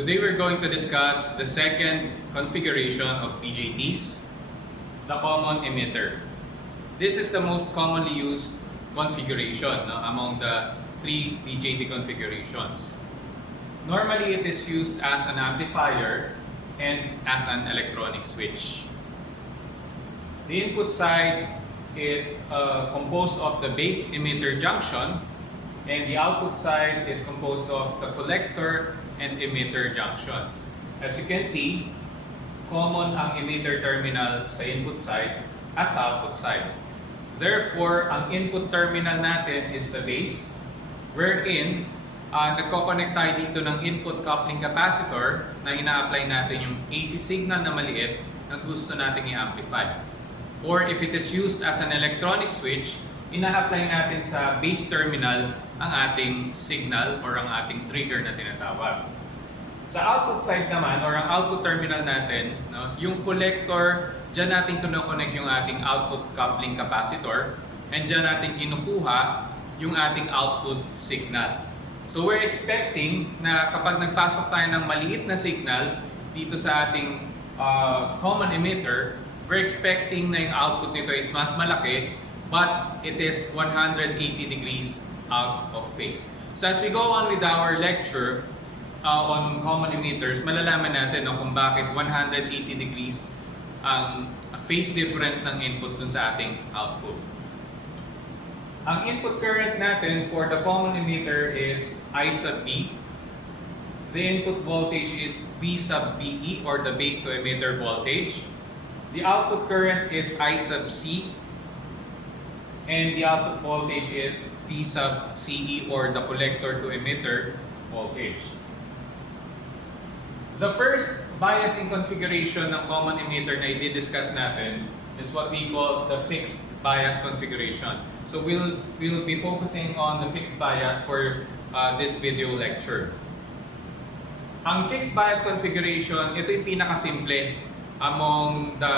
Today we're going to discuss the second configuration of BJTs, the common emitter. This is the most commonly used configuration among the three BJT configurations. Normally it is used as an amplifier and as an electronic switch. The input side is composed of the base emitter junction, and the output side is composed of the collector and emitter junctions. As you can see, common ang emitter terminal sa input side at sa output side. Therefore, ang input terminal natin is the base, wherein nagko-connect tayo dito ng input coupling capacitor na ina-apply natin yung AC signal na maliit na gusto natin i-amplify. Or if it is used as an electronic switch, ina-apply natin sa base terminal ang ating signal or ang ating trigger na tinatawag. Sa output side naman or ang output terminal natin, yung collector, dyan natin kinoconnect yung ating output coupling capacitor, and dyan natin kinukuha yung ating output signal. So we're expecting na kapag nagpasok tayo ng maliit na signal dito sa ating common emitter, we're expecting na yung output nito is mas malaki, but it is 180 degrees out of phase. So as we go on with our lecture on common emitters, malalaman natin kung bakit 180 degrees ang phase difference ng input dun sa ating output. Ang input current natin for the common emitter is I sub B. The input voltage is V sub BE or the base to emitter voltage. The output current is I sub C. And the output voltage is V sub CE or the collector to emitter voltage. The first biasing configuration ng common emitter na i-discuss natin is what we call the fixed bias configuration. So we'll be focusing on the fixed bias for this video lecture. Ang fixed bias configuration, ito yung pinakasimple among the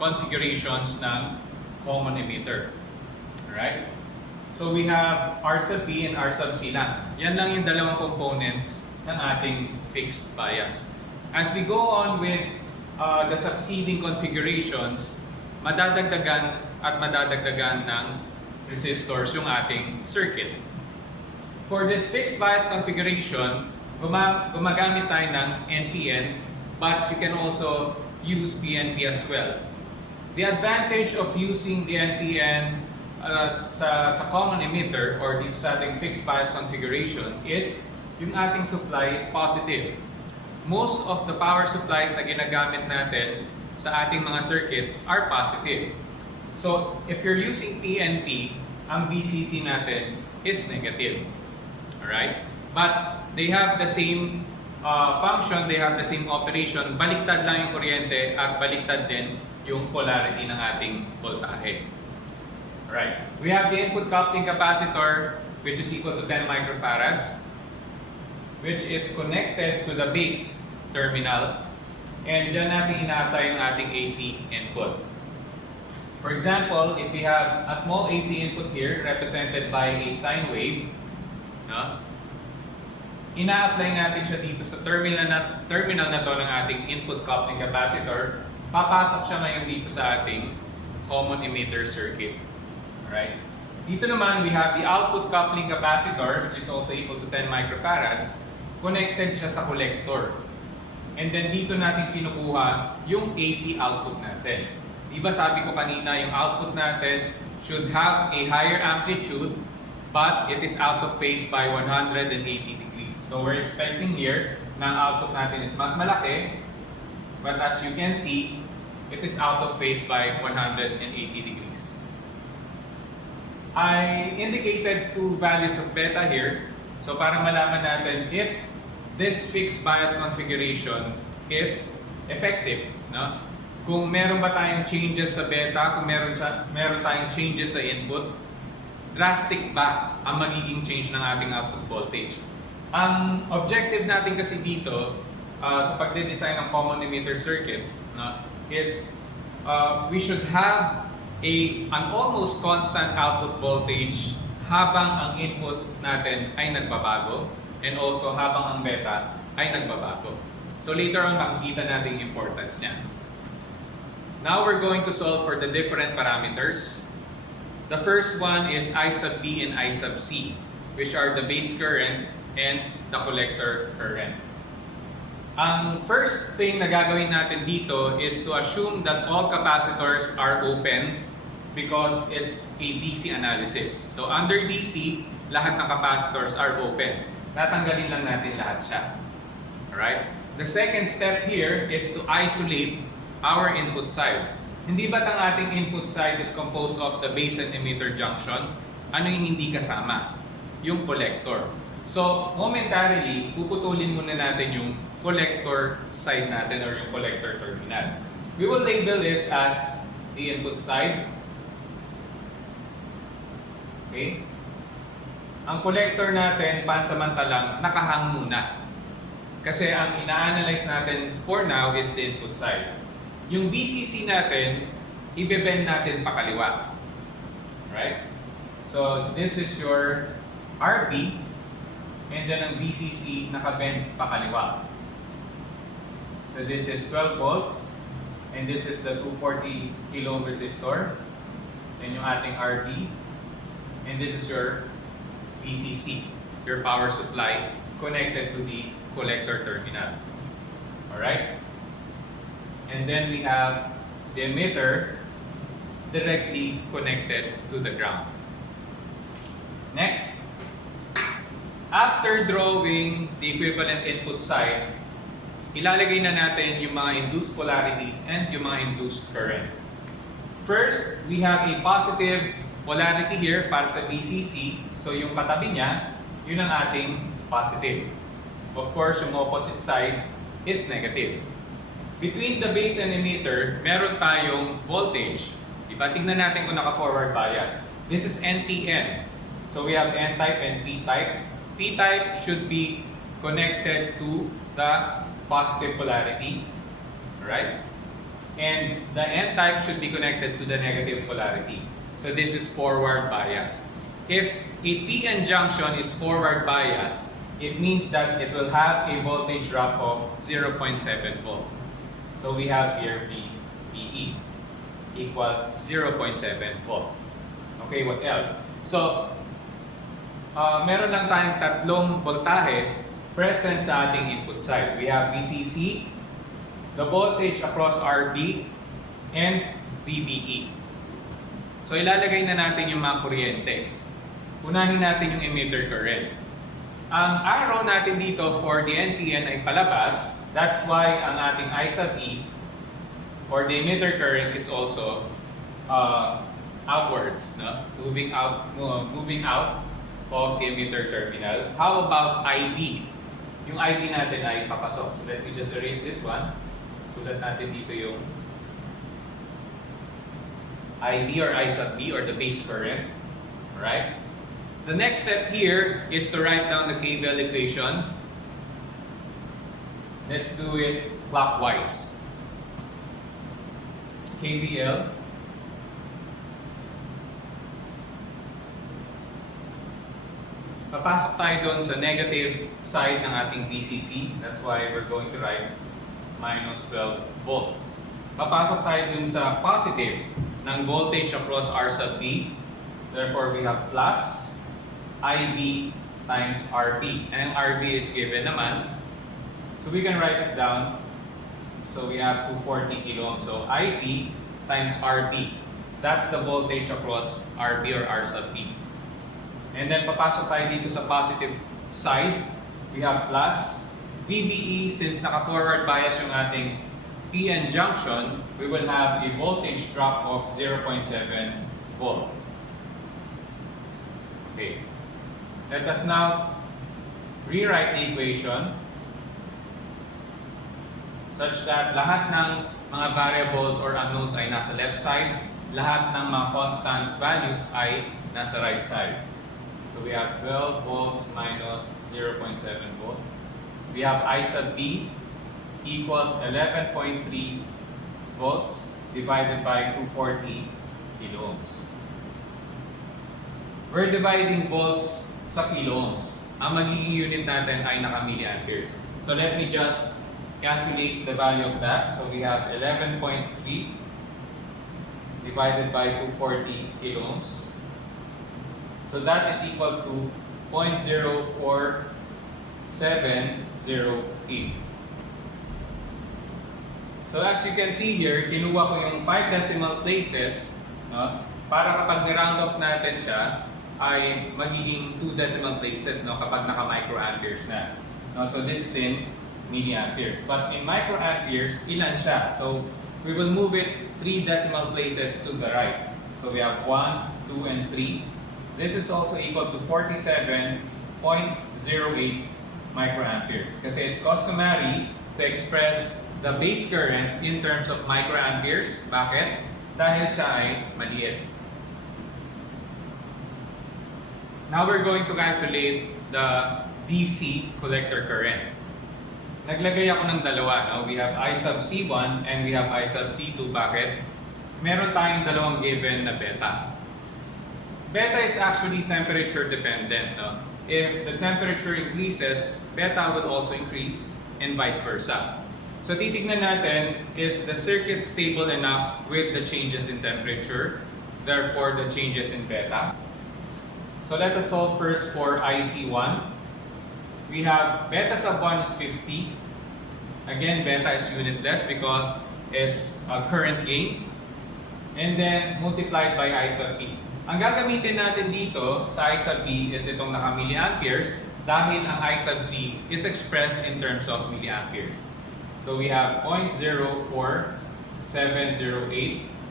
configurations ng common emitter. Alright? So we have R sub B and R sub C lang. Yan lang yung dalawang components ng ating fixed bias. As we go on with the succeeding configurations, madadagdagan ng resistors yung ating circuit. For this fixed bias configuration, gumagamit tayo ng NPN, but you can also use PNP as well. The advantage of using the NPN sa common emitter or dito sa ating fixed bias configuration is yung ating supply is positive. Most of the power supplies na ginagamit natin sa ating mga circuits are positive. So, if you're using PNP, ang VCC natin is negative. Alright? But they have the same function, they have the same operation. Baliktad lang yung kuryente at baliktad din yung polarity ng ating voltahe. Alright. We have the input coupling capacitor, which is equal to 10 microfarads, which is connected to the base terminal, and dyan natin ina-apply yung ating AC input. For example, if we have a small AC input here represented by a sine wave, ina-apply natin siya dito sa terminal na to ng ating input coupling capacitor. Papasok siya ngayon dito sa ating common emitter circuit. Alright? Dito naman, we have the output coupling capacitor, which is also equal to 10 microfarads. Connected siya sa collector. And then dito natin kinukuha yung AC output natin. Diba sabi ko kanina, yung output natin should have a higher amplitude, but it is out of phase by 180 degrees. So we're expecting here na ang output natin is mas malaki, but as you can see, it is out of phase by 180 degrees. I indicated two values of beta here. So para malaman natin if this fixed bias configuration is effective. No? Kung meron ba tayong changes sa beta, kung meron tayong changes sa input, drastic ba ang magiging change ng ating output voltage? Ang objective natin kasi dito sa pagde-design ng common emitter circuit is we should have an almost constant output voltage habang ang input natin ay nagbabago, and also habang ang beta ay nagbabago. So later on, makikita natin yung importance niya. Now we're going to solve for the different parameters. The first one is I sub B and I sub C, which are the base current and the collector current. Ang first thing na gagawin natin dito is to assume that all capacitors are open because it's a DC analysis. So under DC, lahat ng capacitors are open. Tatanggalin lang natin lahat siya. Alright? The second step here is to isolate our input side. Hindi ba't ang ating input side is composed of the base and emitter junction? Ano yung hindi kasama? Yung collector. So, momentarily, puputulin muna natin yung collector side natin or yung collector terminal. We will label this as the input side. Okay? Ang collector natin, pansamantalang, nakahang muna. Kasi ang ina-analyze natin for now is the input side. Yung VCC natin, ibebend natin pakaliwa. Right? So, this is your RB, and then ang VCC nakabend pakaliwa. So, this is 12 volts, and this is the 240 kilo ohm resistor, and yung ating RB, and this is your VCC, your power supply connected to the collector terminal. Alright? And then we have the emitter directly connected to the ground. Next, after drawing the equivalent input side, ilalagay na natin yung mga induced polarities and yung mga induced currents. First, we have a positive polarity here para sa VCC. So yung katabi niya, yun ang ating positive. Of course, yung opposite side is negative. Between the base and emitter, meron tayong voltage. Diba? Tingnan natin kung naka-forward bias. This is NPN. So we have N-type and P-type. P-type should be connected to the positive polarity. Right? And the N-type should be connected to the negative polarity. So this is forward biased. If a PN junction is forward biased, it means that it will have a voltage drop of 0.7 volt. So we have here VBE equals 0.7 volt. Okay, what else? So, meron lang tayong tatlong voltahe present sa ating input side. We have VCC, the voltage across RB, and VBE. So, ilalagay na natin yung mga kuryente. Unahin natin yung emitter current. Ang arrow natin dito for the NPN ay palabas. That's why ang ating I sub E or the emitter current is also outwards, no? moving out of the emitter terminal. How about IB? Yung IB natin ay papasok. So let me just erase this one. Sulat natin dito yung IB or I sub B or the base current. Alright? The next step here is to write down the KVL equation. Let's do it clockwise. KVL. Papasok tayo doon sa negative side ng ating VCC. That's why we're going to write minus 12 volts. Papasok tayo doon sa positive ng voltage across R sub B. Therefore, we have plus IB times RB. And RB is given naman. So we can write it down. So we have 240 kilo ohms. So IB times RB. That's the voltage across RB or R sub B. And then papasok tayo dito sa positive side. We have plus VBE. Since naka-forward bias yung ating PN junction, we will have a voltage drop of 0.7 volt. Okay. Let us now rewrite the equation such that lahat ng mga variables or unknowns ay nasa left side, lahat ng mga constant values ay nasa right side. So we have 12 volts minus 0.7 volt. We have I sub B equals 11.3 volts divided by 240 kilo ohms. We're dividing volts sa kilo ohms. Ang magiging unit natin ay naka milliamperes. So let me just calculate the value of that. So we have 11.3 divided by 240 kiloohms. So that is equal to 0.04708. So as you can see here, kinuha ko yung 5 decimal places, no? Para kapag ni-round off natin siya, ay magiging 2 decimal places, no? Kapag naka-microamperes na. No? So this is in milliamperes. But in microamperes, ilan siya? So we will move it 3 decimal places to the right. So we have 1, 2, and 3. This is also equal to 47.08 microamperes. Kasi it's customary to express the base current in terms of microamperes. Bakit? Dahil siya ay maliit. Now we're going to calculate the DC collector current. Naglagay ako ng dalawa. No? We have I sub C1 and we have I sub C2. Bakit? Meron tayong dalawang given na beta. Beta is actually temperature dependent. No? If the temperature increases, beta will also increase and vice versa. So titignan natin, is the circuit stable enough with the changes in temperature, therefore the changes in beta. So let us solve first for IC1. We have beta sub 1 is 50. Again, beta is unitless because it's a current gain. And then multiplied by I sub P. Ang gagamitin natin dito sa I sub P is itong naka-milliamperes dahil ang I sub C is expressed in terms of milliamperes. So we have 0.04708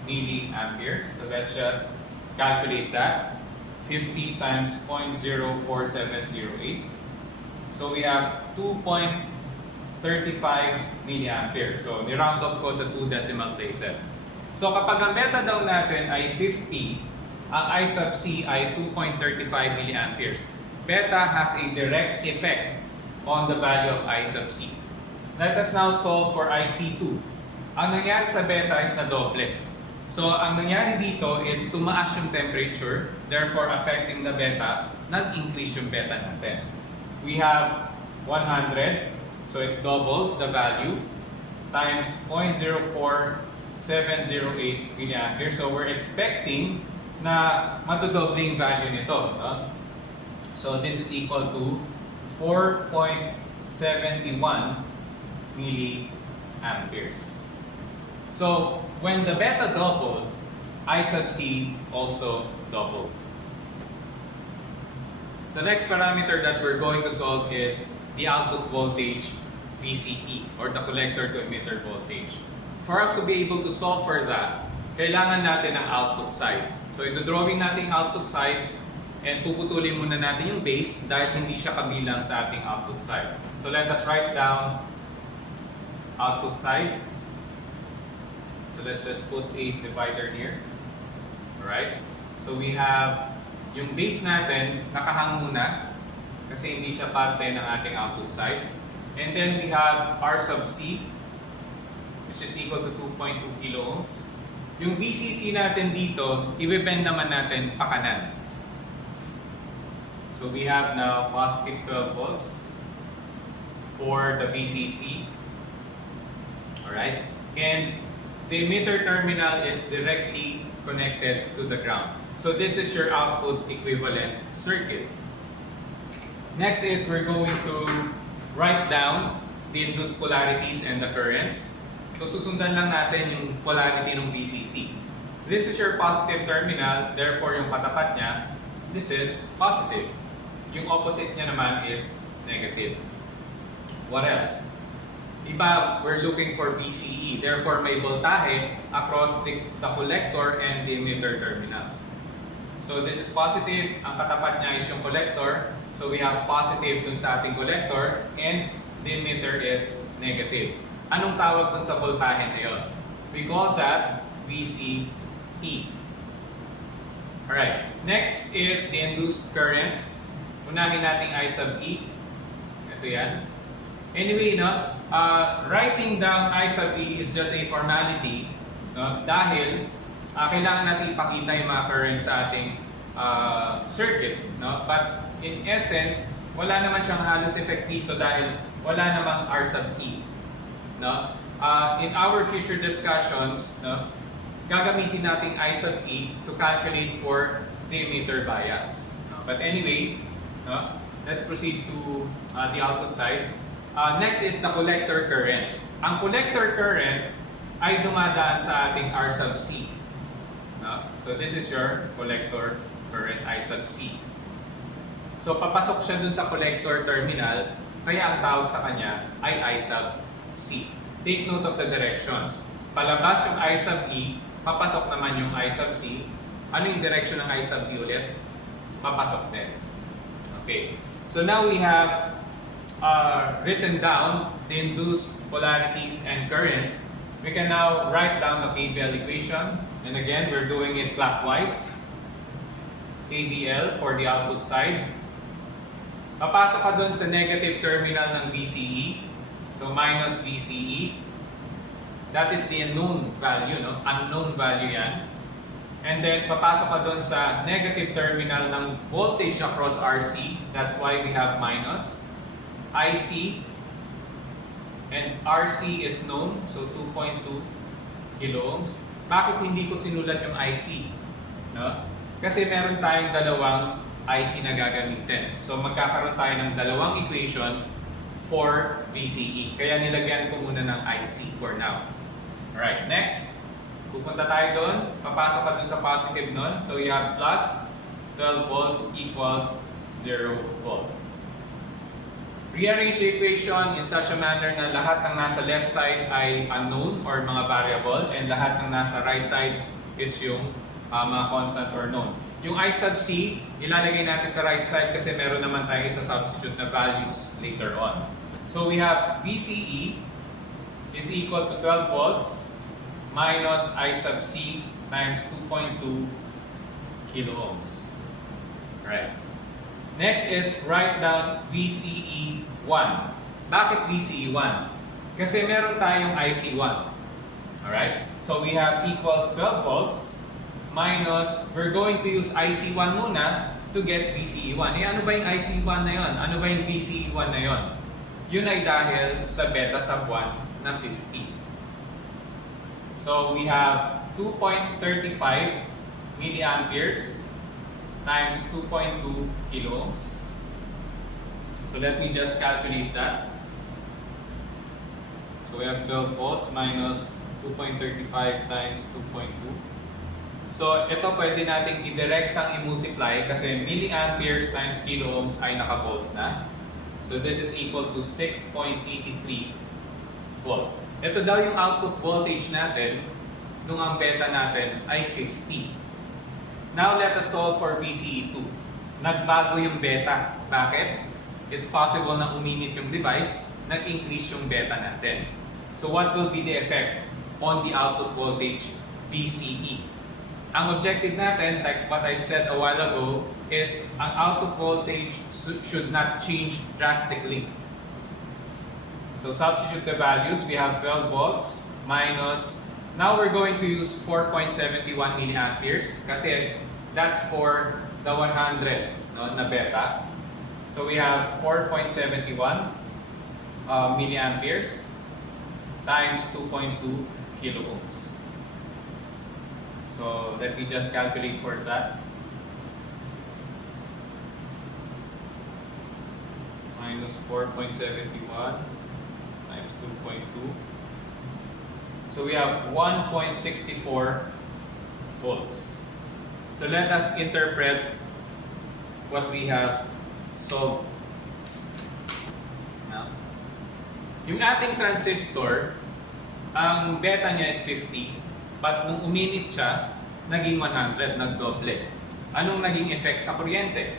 milliamperes. So let's just calculate that. 50 times 0.04708. So we have 2.35 milliamperes. So ni-round off ko sa 2 decimal places. So kapag ang beta daw natin ay 50, ang I sub C ay 2.35 milliamperes. Beta has a direct effect on the value of I sub C. Let us now solve for IC2. Ang nangyari sa beta is na doble. So ang nangyari dito is tumaas yung temperature, therefore affecting the beta, nag-increase yung beta natin. We have 100, so it doubled the value, times 0.04708 milliamperes. So we're expecting na matudoble yung value nito. No? So this is equal to 4.71 milliamperes. So when the beta doubled, I sub C also doubled. The next parameter that we're going to solve is the output voltage VCE, or the collector to emitter voltage. For us to be able to solve for that, kailangan natin ng output side. So ito-drawing natin yung output side and puputulin muna natin yung base dahil hindi siya kabilang sa ating output side. So let us write down output side. So let's just put a divider here. Alright? So we have yung base natin nakahang muna kasi hindi siya parte ng ating output side. And then we have R sub C, which is equal to 2.2 kiloohms. Yung VCC natin dito, i-bend naman natin pa kanan. So we have now positive 12 volts for the VCC. Alright? And the emitter terminal is directly connected to the ground. So this is your output equivalent circuit. Next is we're going to write down the induced polarities and the currents. So susundan lang natin yung polarity ng VCC. This is your positive terminal, therefore yung katapat niya, this is positive. Yung opposite niya naman is negative. What else? Iba, we're looking for VCE. Therefore, may voltahe across the collector and the emitter terminals. So this is positive. Ang katapat niya is yung collector. So we have positive dun sa ating collector and the emitter is negative. Anong tawag dun sa voltahe na yun? We call that VCE. Alright. Next is the induced currents. Unahin natin I sub E. Ito yan. Anyway, writing down I sub E is just a formality, dahil kailangan natin ipakita yung mga currents sa ating circuit. But in essence, wala naman siyang halos effect dito dahil wala namang R sub E. No? In our future discussions, no, gagamitin natin I sub E to calculate for the emitter bias. No? But anyway, no, let's proceed to the output side. Next is the collector current. Ang collector current ay dumadaan sa ating R sub C. No? So this is your collector current I sub C. So papasok siya dun sa collector terminal, kaya ang tawag sa kanya ay I sub C. Take note of the directions. Palabas yung I sub E, papasok naman yung I sub C. Ano yung direction ng I sub E ulit? Papasok din. Okay. So now we have written down the induced polarities and currents. We can now write down the KVL equation. And again, we're doing it clockwise. KVL for the output side. Papasok ka dun sa negative terminal ng VCE. So minus VCE. That is the unknown value, no? Unknown value yan. And then papasok ka dun sa negative terminal ng voltage across RC. That's why we have minus. IC and RC is known, so 2.2 kilo ohms. Bakit hindi ko sinulat yung IC? No? Kasi meron tayong dalawang IC na gagamitin. So magkakaroon tayo ng dalawang equation for VCE. Kaya nilagyan ko muna ng IC for now. Alright, next. Pupunta tayo doon. Papasok ka dun sa positive nun. So you have plus 12 volts equals 0 volt. Rearrange the equation in such a manner na lahat ng nasa left side ay unknown or mga variable and lahat ng nasa right side is yung mga constant or known. Yung I sub C, ilalagay natin sa right side kasi meron naman tayo sa substitute na values later on. So we have VCE is equal to 12 volts minus I sub C times 2.2 kilo ohms. Right. Next is write down VCE 1. Bakit VCE 1? Kasi meron tayong IC1. Alright? So we have equals 12 volts minus, we're going to use IC1 muna to get VCE1. Ano ba yung IC1 na yon? Ano ba yung VCE1 na yon? Yun ay dahil sa beta sub 1 na 50. So we have 2.35 milliamperes times 2.2 kilo ohms. So let me just calculate that. So we have 12 volts minus 2.35 times 2.2. So ito pwede nating i-directang i-multiply kasi milliamperes times kilo ohms ay naka-volts na. So this is equal to 6.83 volts. Ito daw yung output voltage natin nung ang beta natin ay 50. Now, let us solve for VCE2. Nagbago yung beta. Bakit? It's possible na uminit yung device, nag-increase yung beta natin. So, what will be the effect on the output voltage VCE? Ang objective natin, like what I've said a while ago, is ang output voltage should not change drastically. So, substitute the values. We have 12 volts minus, now we're going to use 4.71 milliamperes kasi that's for the 100 no, na beta. So we have 4.71 milliamperes times 2.2 kilo ohms. So let me just calculate for that. Minus 4.71 times 2.2. So we have 1.64 volts. So let us interpret what we have solved. Now, yung ating transistor, ang beta niya is 50, but nung uminit siya, naging 100, nagdoble. Anong naging effect sa kuryente?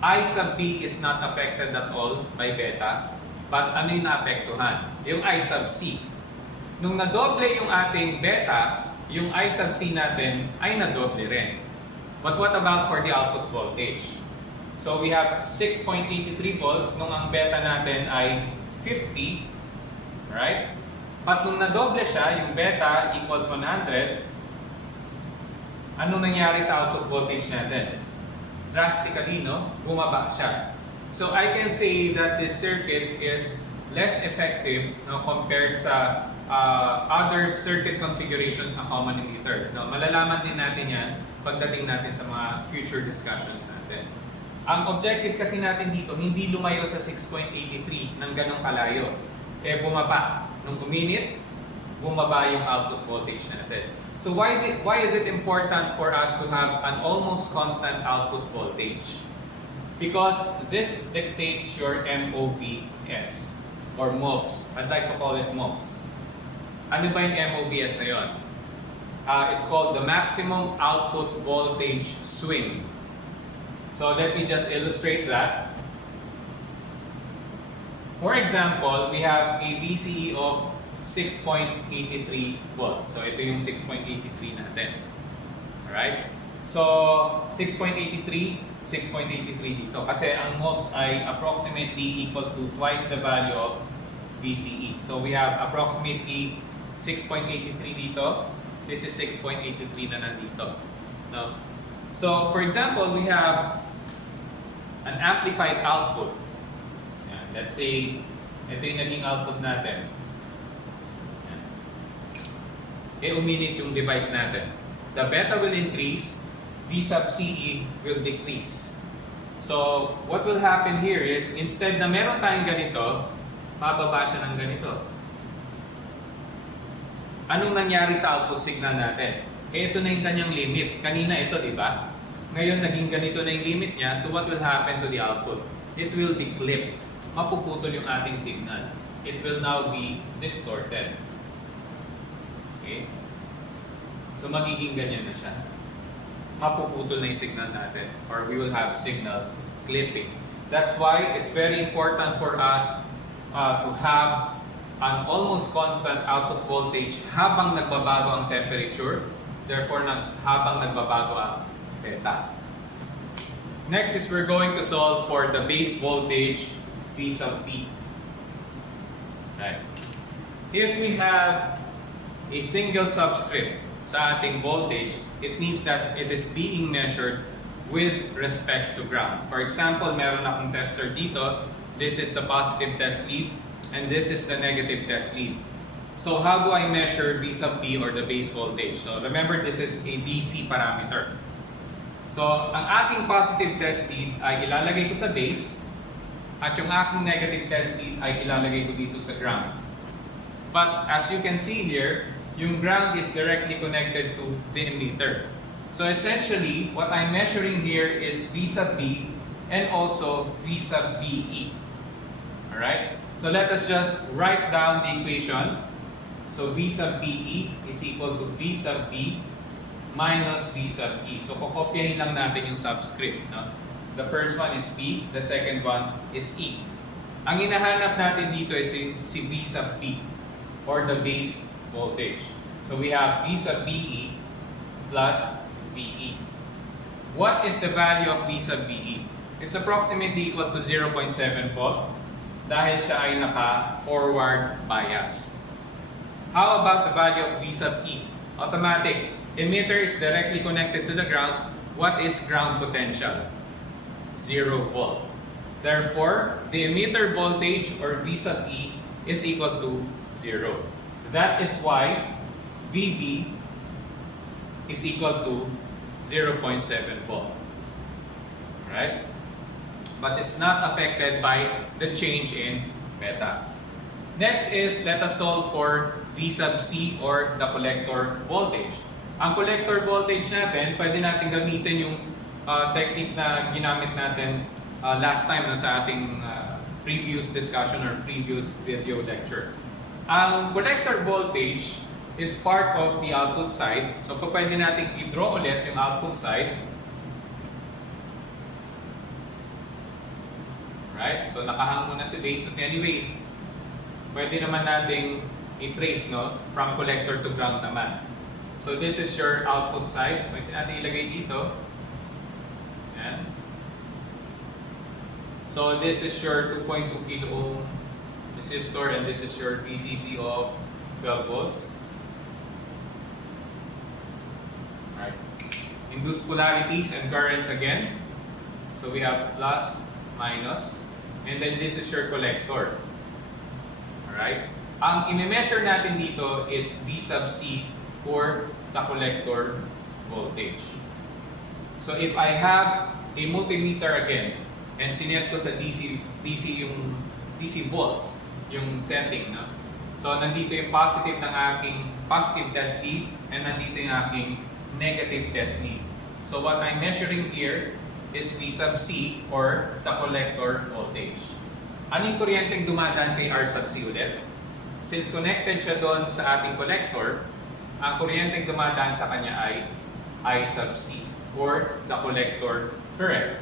I sub B is not affected at all by beta, but ano yung naapektuhan? Yung I sub C. Nung nadoble yung ating beta, yung I sub C natin ay nadoble rin. But what about for the output voltage? So we have 6.83 volts nung ang beta natin ay 50, right? But nung nadoble siya, yung beta equals 100, anong nangyari sa output voltage natin? Drastically, no? Bumaba siya. So I can say that this circuit is less effective, no, compared sa other circuit configurations ng common emitter. No, malalaman din natin yan pagdating natin sa mga future discussions natin. Ang objective kasi natin dito, hindi lumayo sa 6.83 ng ganong kalayo. Kaya bumaba. Nung uminit, bumaba yung output voltage natin. So why is it important for us to have an almost constant output voltage? Because this dictates your MOVS or MOVs. I'd like to call it MOVs. Ano ba yung MOVS na yun? It's called the maximum output voltage swing. So let me just illustrate that. For example, we have a VCE of 6.83 volts. So ito yung 6.83 natin. Alright? So 6.83 dito. Kasi ang MOVs ay approximately equal to twice the value of VCE. So we have approximately 6.83 dito. This is 6.83 na nandito. No? So for example, we have an amplified output. Yan. Let's say, ito yung naging output natin. Uminit yung device natin. The beta will increase, V sub CE will decrease. So, what will happen here is, instead na meron tayong ganito, mababa siya ng ganito. Anong nangyari sa output signal natin? Ito na yung kanyang limit. Kanina ito, di ba? Ngayon, naging ganito na yung limit niya. So, what will happen to the output? It will be clipped. Mapuputol yung ating signal. It will now be distorted. Okay? So, magiging ganyan na siya. Mapuputol na yung signal natin. Or we will have signal clipping. That's why it's very important for us to have an almost constant output voltage habang nagbabago ang temperature. Therefore, habang nagbabago ang beta. Next is we're going to solve for the base voltage V sub P. Right. If we have a single subscript sa ating voltage, it means that it is being measured with respect to ground. For example, meron akong tester dito. This is the positive test lead and this is the negative test lead. So how do I measure V sub P or the base voltage? So remember, this is a DC parameter. So ang aking positive test lead ay ilalagay ko sa base at yung aking negative test lead ay ilalagay ko dito sa ground. But as you can see here, yung ground is directly connected to the emitter. So essentially, what I'm measuring here is V sub B and also V sub BE. Alright? So let us just write down the equation. So V sub BE is equal to V sub B minus V sub E. So kokopyahin lang natin yung subscript. No? The first one is P, the second one is E. Ang hinahanap natin dito is si V sub P or the base voltage. So we have V sub BE plus VE. What is the value of V sub BE? It's approximately equal to 0.7 volt dahil siya ay naka-forward bias. How about the value of V sub E? Automatic. Emitter is directly connected to the ground. What is ground potential? 0 volt. Therefore, the emitter voltage or V sub E is equal to 0. That is why VB is equal to 0.7 volt. Right? But it's not affected by the change in beta. Next is, let us solve for V sub C or the collector voltage. Ang collector voltage natin, pwede natin gamitin yung technique na ginamit natin last time sa ating previous discussion or previous video lecture. Ang collector voltage is part of the output side. So, pwede natin i-draw ulit yung output side. Right? So, nakahang muna si base. But anyway, pwede naman nating i-trace, no? From collector to ground naman. So, this is your output side. Pwede natin ilagay dito. Yan. So, this is your 2.2 kilo ohm resistor and this is your VCC of 12 volts. Right. Induced polarities and currents again. So we have plus, minus, and then this is your collector. Alright? Ang i-measure natin dito is V sub C or the collector voltage. So if I have a multimeter again and sinet ko sa DC yung DC volts, yung setting, no? So nandito yung positive ng aking positive test lead and nandito yung aking negative test lead. So what I'm measuring here is V sub C or the collector voltage. Ano yung kuryenteng dumadaan kay R sub C ulit? Since connected siya doon sa ating collector, ang kuryenteng dumadaan sa kanya ay I sub C or the collector current.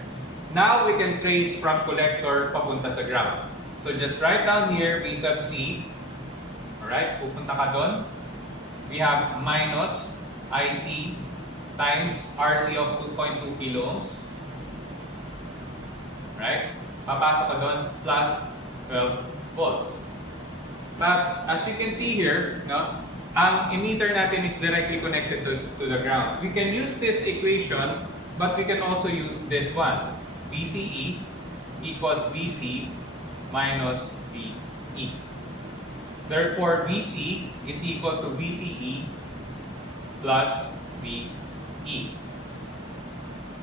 Now we can trace from collector papunta sa ground. So just write down here V sub C. Alright, pupunta ka doon. We have minus IC times RC of 2.2 kilo ohms. Right? Papasok ka doon plus 12 volts. But as you can see here, no, ang emitter natin is directly connected to the ground. We can use this equation, but we can also use this one. VCE equals VC minus VE. Therefore, VC is equal to VCE plus VE.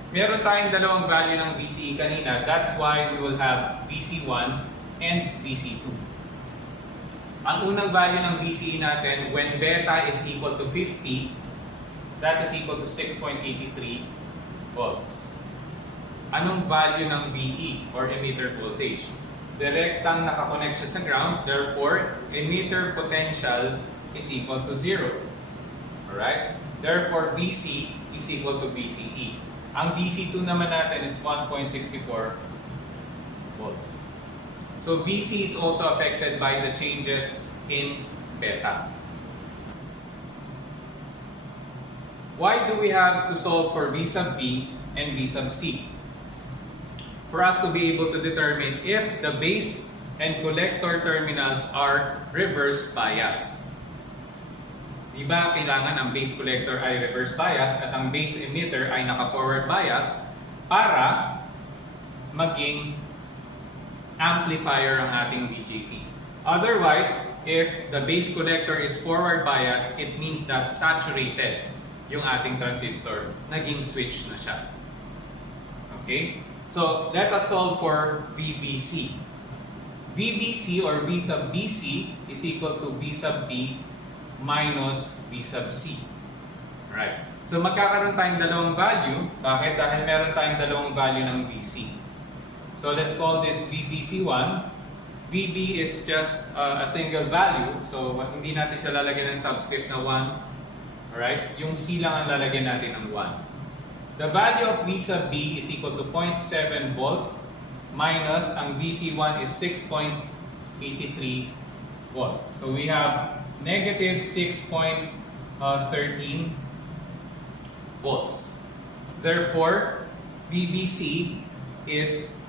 Meron tayong dalawang value ng VCE kanina. That's why we will have VC1 and VC2. Ang unang value ng VCE natin, when beta is equal to 50, that is equal to 6.83 volts. Anong value ng VE or emitter voltage? Direktang nakakonect siya sa ground, therefore, emitter potential is equal to 0. Alright? Therefore, VC is equal to VCE. Ang VC2 naman natin is 1.64 volts. So VC is also affected by the changes in beta. Why do we have to solve for V sub B and V sub C? For us to be able to determine if the base and collector terminals are reverse biased. Diba kailangan ang base collector ay reverse bias at ang base emitter ay naka-forward bias para maging amplifier ang ating BJT. Otherwise, if the base collector is forward bias, it means that saturated yung ating transistor, naging switch na siya. Okay? So, let us solve for VBC. VBC or V sub BC is equal to V sub B minus V sub C. Right. So, magkakaroon tayong dalawang value. Bakit? Dahil meron tayong dalawang value ng VC. So let's call this VBC1. VB is just a single value. So hindi natin siya lalagyan ng subscript na 1. Alright? Yung C lang ang lalagyan natin ng 1. The value of V sub B is equal to 0.7 volt minus ang VC1 is 6.83 volts. So we have negative 6.13 volts. Therefore, VBC is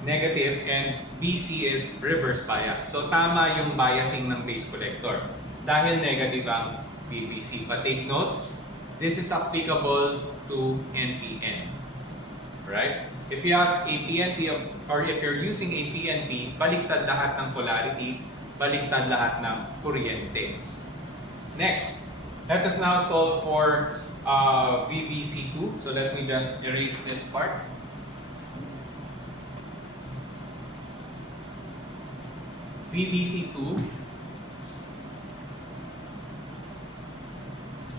negative and BC is reverse bias. So tama yung biasing ng base collector dahil negative ang VBC. But take note, this is applicable to NPN. Right? If you have a PNP or if you're using a PNP, baliktad lahat ng polarities, baliktad lahat ng kuryente. Next, let us now solve for VBC2. So let me just erase this part. VBC2.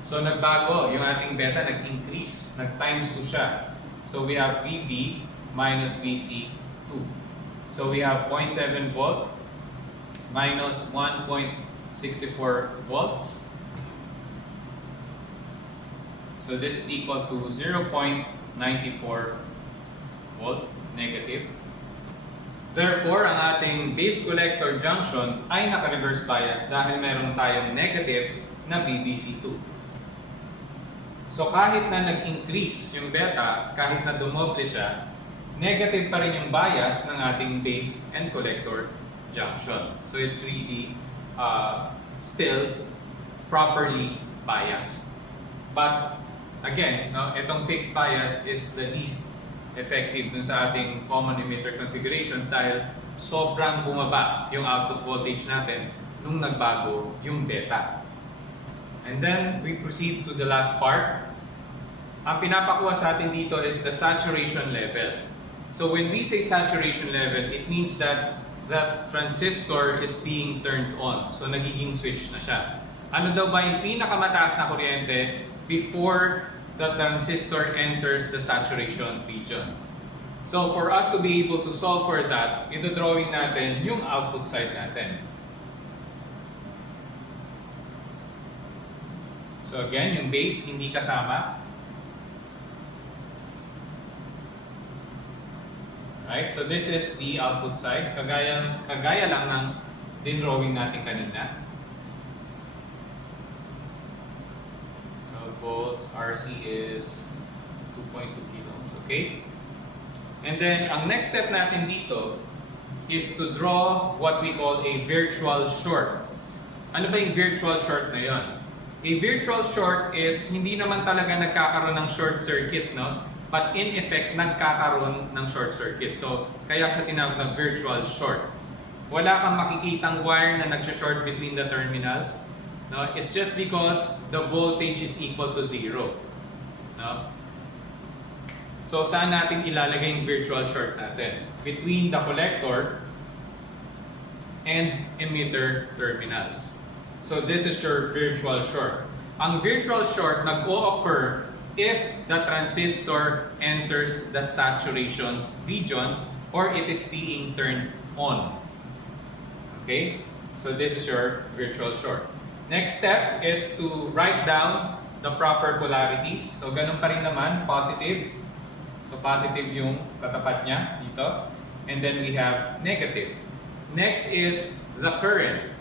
So nagbago yung ating beta, nag-increase, nag-times 2 siya. So we have VB minus VC2. So we have 0.7 volt minus 1.64 volt. So this is equal to 0.94 volt negative. Therefore, ang ating base collector junction ay naka-reverse bias dahil meron tayong negative na VBC2. So kahit na nag-increase yung beta, kahit na dumoble siya, negative pa rin yung bias ng ating base and collector junction. So it's really still properly biased. But again, no, itong fixed bias is the least effective dun sa ating common emitter configurations dahil sobrang bumaba yung output voltage natin nung nagbago yung beta. And then, we proceed to the last part. Ang pinapakuha sa atin dito is the saturation level. So when we say saturation level, it means that the transistor is being turned on. So nagiging switch na siya. Ano daw ba yung pinakamataas na kuryente before the transistor enters the saturation region? So for us to be able to solve for that, ito drawing natin yung output side natin. So again, yung base hindi kasama. Right? So this is the output side. Kagaya lang ng din-drawing natin kanina. 12 volts, RC is 2.2 kilo ohms. Okay? And then, ang next step natin dito is to draw what we call a virtual short. Ano ba yung virtual short na yon? A virtual short is hindi naman talaga nagkakaroon ng short circuit, no? But in effect, nagkakaroon ng short circuit. So, kaya siya tinawag na virtual short. Wala kang makikitang wire na nag-short between the terminals. No? It's just because the voltage is equal to 0. No? So, saan natin ilalagay yung virtual short natin? Between the collector and emitter terminals. So, this is your virtual short. Ang virtual short nag-o-occur if the transistor enters the saturation region or it is being turned on. Okay? So this is your virtual short. Next step is to write down the proper polarities. So ganun pa rin naman, positive. So positive yung katapat niya dito. And then we have negative. Next is the current.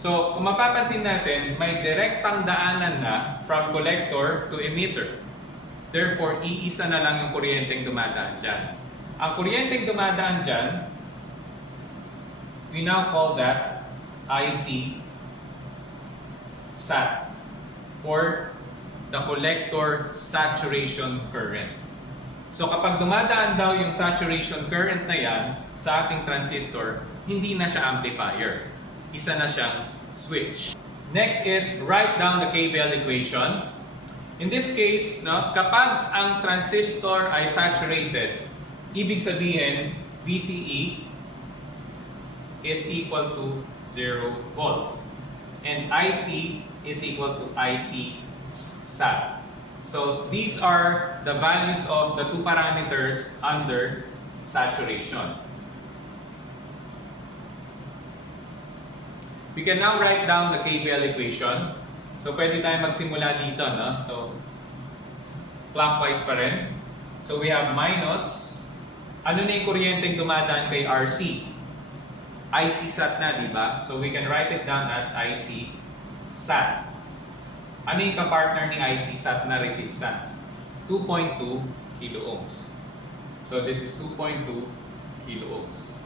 So, kung mapapansin natin, may direktang daanan na from collector to emitter. Therefore, iisa na lang yung kuryenteng dumadaan dyan. Ang kuryenteng dumadaan dyan, we now call that IC SAT or the collector saturation current. So, kapag dumadaan daw yung saturation current na yan sa ating transistor, hindi na siya amplifier. Isa na siyang switch. Next is write down the KVL equation. In this case, no, kapag ang transistor ay saturated, ibig sabihin VCE is equal to 0 volt and IC is equal to IC SAT. So these are the values of the two parameters under saturation. We can now write down the KVL equation. So, pwede tayo magsimula dito, no? So, clockwise pa rin. So, we have minus, ano na yung kuryenteng dumadaan kay RC? IC SAT na, di ba? So, we can write it down as IC SAT. Ano yung kapartner ni IC SAT na resistance? 2.2 kilo ohms. So, this is 2.2 kilo ohms.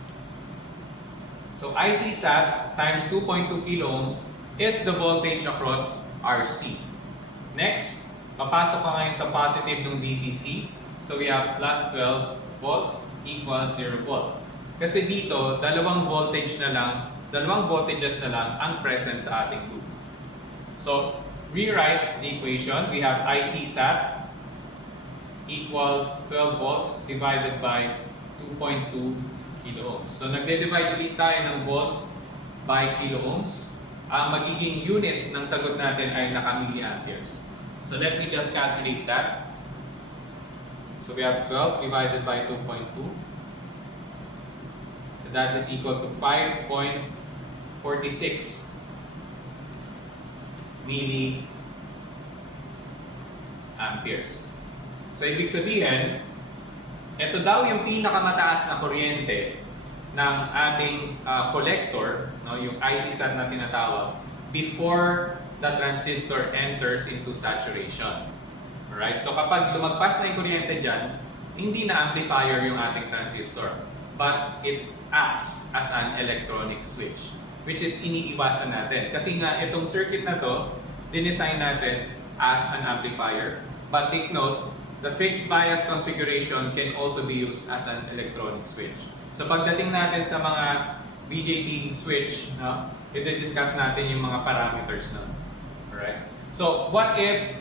So IC SAT times 2.2 kilo ohms is the voltage across RC. Next, papasok ka ngayon sa positive ng VCC. So we have plus 12 volts equals 0 volt. Kasi dito, dalawang voltages na lang ang present sa ating loop. So, rewrite the equation. We have IC SAT equals 12 volts divided by 2.2 kilo ohms. So, nagde-divide ulit tayo ng volts by kilo ohms. Ang magiging unit ng sagot natin ay naka-milliamperes. So, let me just calculate that. So, we have 12 divided by 2.2. So, that is equal to 5.46 milliamperes. So, ibig sabihin, ito daw yung pinakamataas na kuryente ng ating collector, no, yung IC SAT na tinatawag, before the transistor enters into saturation. Alright? So kapag lumagpas na yung kuryente dyan, hindi na amplifier yung ating transistor, but it acts as an electronic switch, which is iniiwasan natin. Kasi nga, itong circuit na to, dinesign natin as an amplifier. But take note, the fixed bias configuration can also be used as an electronic switch. So pagdating natin sa mga BJT switch, no, i-discuss natin yung mga parameters nun. Alright? So what if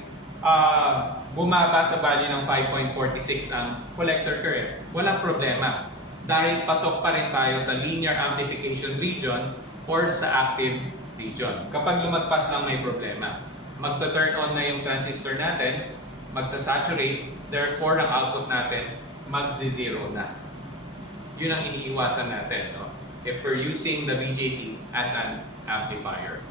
bumaba sa value ng 5.46 ang collector current? Walang problema. Dahil pasok pa rin tayo sa linear amplification region or sa active region. Kapag lumagpas lang may problema. Magto-turn on na yung transistor natin, magsasaturate, therefore ang output natin magzi-zero na. Yun ang iniiwasan natin, no? If we're using the BJT as an amplifier.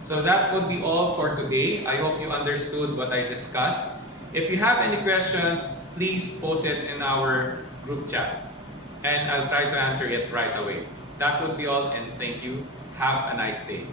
So that would be all for today. I hope you understood what I discussed. If you have any questions, please post it in our group chat. And I'll try to answer it right away. That would be all, and thank you. Have a nice day.